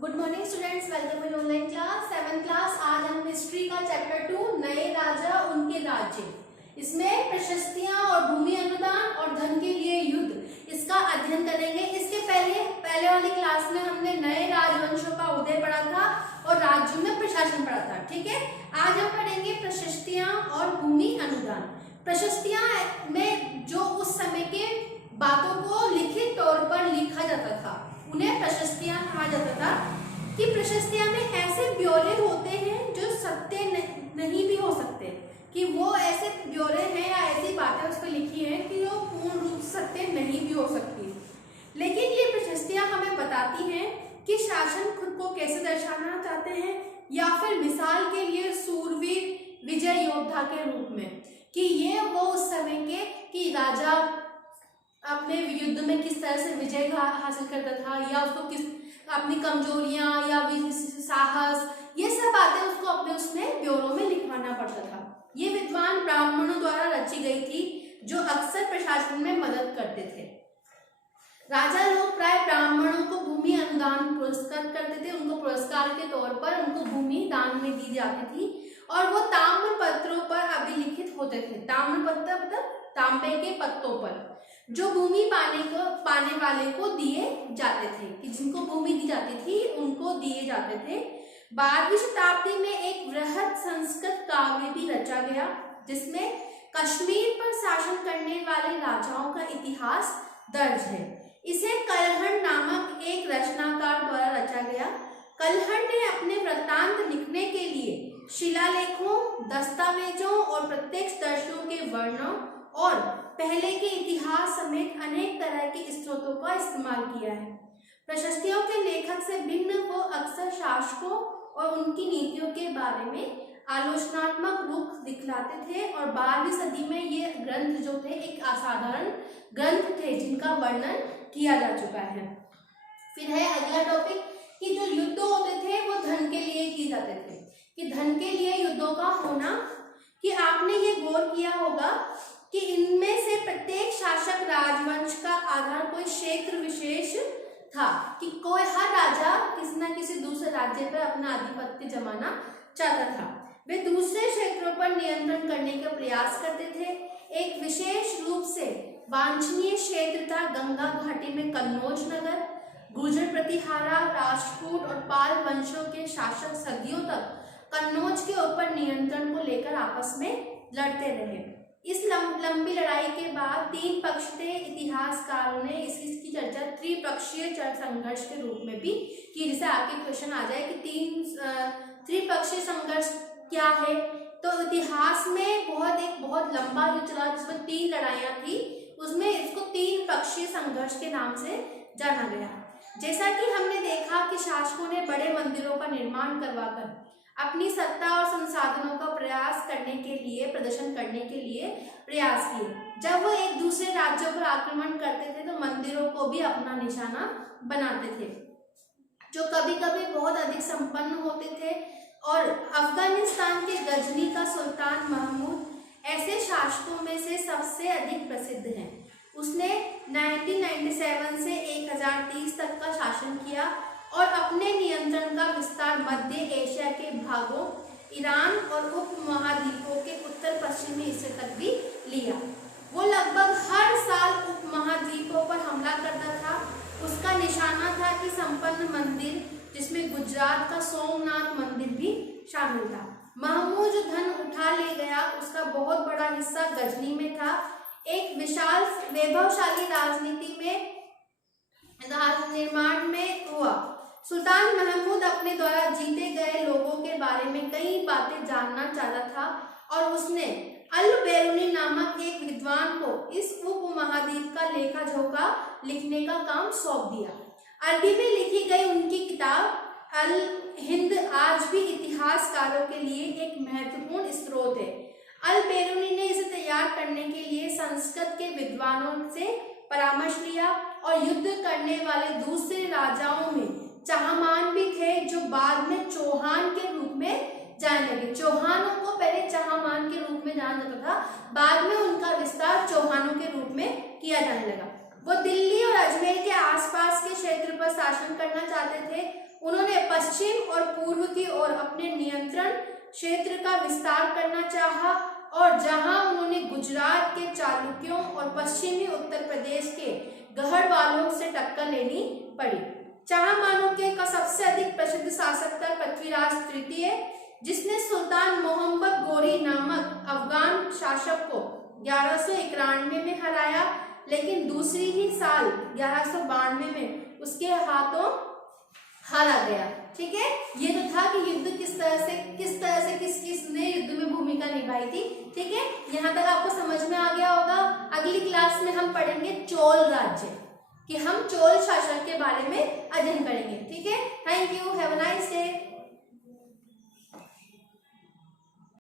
Good morning students, welcome in online class 7th class. आज हम history का chapter 2 नए राजा उनके राज्य, इसमें प्रशस्तियां और भूमि अनुदान और धन के लिए युद्ध, इसका अध्ययन करेंगे। इसके पहले वाली क्लास में हमने नए राजवंशों का उदय पढ़ा था और राज्यों में प्रशासन पढ़ा था। ठीक है, आज हम पढ़ेंगे प्रशस्तियां और भूमि अनुदान। प्रशस्तियां में जो उस समय के बातों को लिखित तौर पर लिखा जाता था उन्हें प्रशस्तियां कहा जाता था। कि प्रशस्तियां में ऐसे ब्यौरे होते हैं जो सत्य नहीं भी हो सकते, कि वो ऐसे ब्यौरे हैं या ऐसी बातें उस पर लिखी हैं कि वो पूर्ण रूप से सत्य नहीं भी हो सकती, लेकिन ये प्रशस्तियां हमें बताती हैं कि शासन खुद को कैसे दर्शाना चाहते हैं, या फिर मिसाल के लिए सूरवीर विजय योद्धा के रूप में, कि ये वो उस समय के कि राजा अपने युद्ध में किस तरह से विजय हासिल करता था, या उसको किस अपनी कमजोरियां या साहस, ये सब बातें उसको अपने उसमें ब्यौरों में लिखवाना पड़ता था। ये विद्वान ब्राह्मणों द्वारा रची गई थी, जो अक्सर प्रशासन में मदद करते थे। राजा लोग प्राय ब्राह्मणों को भूमि अनुदान पुरस्कृत करते थे। उनको पुरस्कार के तौर पर उनको भूमि दान में दी जाती थी और वो ताम्र पत्रों पर अभिलिखित होते थे। ताम्र पत्र मतलब तांबे के पत्तों पर, जो भूमि पाने वाले को दिए जाते थे, कि जिनको भूमि दी जाती थी उनको दिए जाते थे। 12वीं शताब्दी में एक बृहद संस्कृत काव्य भी रचा गया, जिसमें कश्मीर पर शासन करने वाले राजाओं का इतिहास दर्ज है। इसे कलहण नामक एक रचनाकार द्वारा रचा गया। कलहण ने अपने वृत्तांत लिखने के लिए शिलालेखों, दस्तावेजों और प्रत्यक्षदर्शियों के वर्णनों और पहले के इतिहास समेत अनेक तरह के स्रोतों का इस्तेमाल किया है। प्रशस्तियों के लेखक से भिन्न वो अक्सर शासकों और उनकी नीतियों के बारे में आलोचनात्मक रूप दिखलाते थे, और 12वीं सदी में ये ग्रंथ जो थे एक असाधारण ग्रंथ थे जिनका वर्णन किया जा चुका है। फिर है अगला टॉपिक कि जो युद्ध होते थे वो धन के लिए किए जाते थे, कि धन के लिए युद्धों का होना, कि आपने ये गौर किया होगा कि इनमें से प्रत्येक शासक राजवंश का आधार कोई क्षेत्र विशेष था, कि कोई हर राजा किसी न किसी दूसरे राज्य पर अपना आधिपत्य जमाना चाहता था। वे दूसरे क्षेत्रों पर नियंत्रण करने का प्रयास करते थे। एक विशेष रूप से वांछनीय क्षेत्र था गंगा घाटी में कन्नौज नगर। गुर्जर, प्रतिहारा, राजपूत और पाल वंशों के शासक सदियों तक कन्नौज के ऊपर नियंत्रण को लेकर आपस में लड़ते रहे। इस लंबी लड़ाई के बाद 3 पक्षीय इतिहासकारों ने इसकी चर्चा त्रिपक्षीय संघर्ष के रूप में भी की। जैसे आपके क्वेश्चन आ जाए कि त्रिपक्षीय संघर्ष क्या है, तो इतिहास में बहुत लंबा युद्ध चला जिसमें 3 लड़ाइयां थी, उसमें इसको 3 पक्षीय संघर्ष के नाम से जाना गया। जैसा कि हमने देखा कि शासकों ने बड़े मंदिरों का निर्माण करवाकर अपनी सत्ता और संसाधनों का प्रदर्शन करने के लिए प्रयास किए। जब वो एक दूसरे राज्यों पर आक्रमण करते थे तो मंदिरों को भी अपना निशाना बनाते थे, जो कभी कभी बहुत अधिक संपन्न होते थे। और अफगानिस्तान के गजनी का सुल्तान महमूद ऐसे शासकों में से सबसे अधिक प्रसिद्ध हैं। उसने 1997 से 1030 तक का शासन किया और अपने नियंत्रण का विस्तार मध्य एशिया के भागों, ईरान और उपमहाद्वीपों के उत्तर पश्चिमी हिस्से तक भी लिया। वो लगभग हर साल उपमहाद्वीपों पर हमला करता था। उसका निशाना था कि संपन्न मंदिर, जिसमें गुजरात का सोमनाथ मंदिर भी शामिल था। महमूद जो धन उठा ले गया उसका बहुत बड़ा हिस्सा गजनी में था। एक विशाल वैभवशाली राजनीति में निर्माण में हुआ। सुल्तान महमूद अपने द्वारा जीते गए लोगों के बारे में कई बातें जानना चाहता था और उसने अल-बेरूनी नामक एक विद्वान को इस उपमहाद्वीप का लेखा जोखा लिखने का काम सौंप दिया। अरबी में लिखी गई उनकी किताब अल हिंद आज भी इतिहासकारों के लिए एक महत्वपूर्ण स्रोत है। अल-बेरूनी ने इसे तैयार करने के लिए संस्कृत के विद्वानों से परामर्श लिया और युद्ध करने वाले दूसरे राजाओं में चहमान भी थे, जो बाद में चौहान के रूप में जाने लगे। चौहानों को पहले चहमान के रूप में जाना जाता था, बाद में उनका विस्तार चौहानों के रूप में किया जाने लगा। वो दिल्ली और अजमेर के आसपास के क्षेत्र पर शासन करना चाहते थे। उन्होंने पश्चिम और पूर्व की ओर अपने नियंत्रण क्षेत्र का विस्तार करना चाहा और जहां उन्होंने गुजरात के चालुक्यों और पश्चिमी उत्तर प्रदेश के गढ़वालों से टक्कर लेनी पड़ी। चाहमानों का सबसे अधिक प्रसिद्ध शासक था पृथ्वीराज तृतीय, जिसने सुल्तान मोहम्मद गोरी नामक अफगान शासक को 1191 में हराया, लेकिन दूसरी ही साल 1192 में उसके हाथों हारा गया। ठीक है, ये तो था कि युद्ध किस तरह से किसने युद्ध में भूमिका निभाई थी। ठीक है, यहाँ तक आपको समझ में आ गया होगा। अगली क्लास में हम पढ़ेंगे चोल राज्य, कि हम चोल शासक के बारे में अध्ययन करेंगे। ठीक है, thank you, have a nice day.